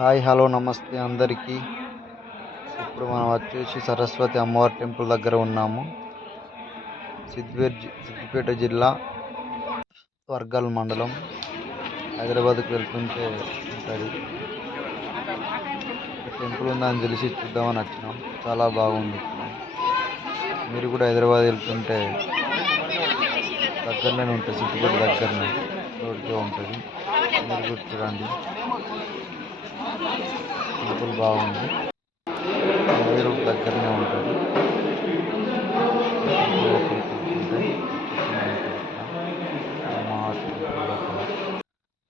Hi hello నమస్తే అందరికీ. ఇప్పుడు మనం వచ్చేసి సరస్వతి అమ్మవారి టెంపుల్ దగ్గర ఉన్నాము. సిద్దిపేట జి- సిద్దిపేట జిల్లా వర్గల్ మండలం. హైదరాబాద్కు వెళ్తుంటే ఉంటుంది. టెంపుల్ ఉందని తెలిసి చూద్దామని వచ్చినాం. చాలా బాగుంది మీరు కూడా హైదరాబాద్ వెళ్తుంటే దగ్గరలోనే ఉంటుంది. సిద్దిపేట దగ్గరనే రోడ్కే ఉంటుంది. మీరు కూడా చూడండి. టెంపుల్ బాగుంది. మీరు దగ్గరనే ఉంటుంది.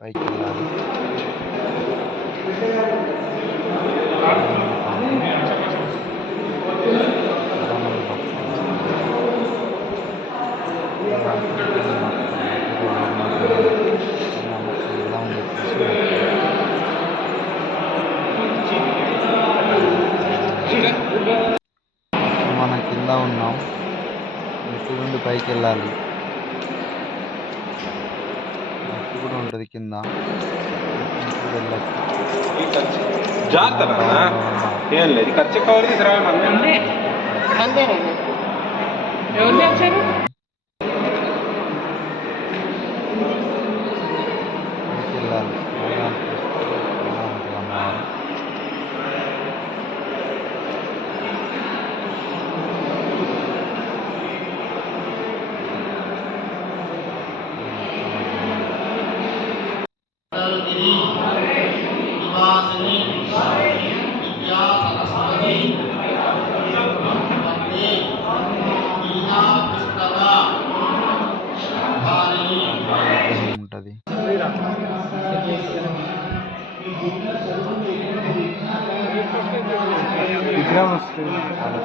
పైకి వెళ్ళాలి కింద ఉన్నాం. మెట్టు నుండి పైకి వెళ్ళాలి మెట్టు కూడా ఉంటుంది కింద. వెళ్ళచ్చు విగ్రహం ఉంటుంది విగ్రహం వస్తుంది చాలా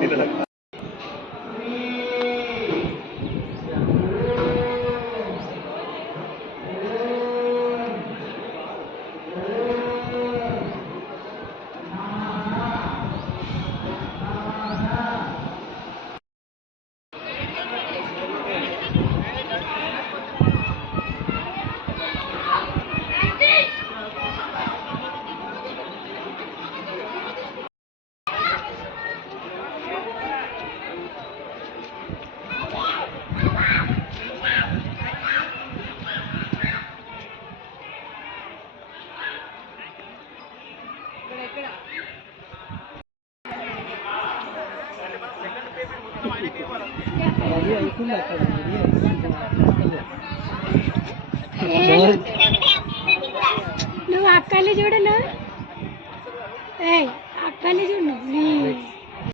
দিতে থাকবে నువ్వు అక్కల్ని చూడను ఏయ్ అక్కల్ని చూడు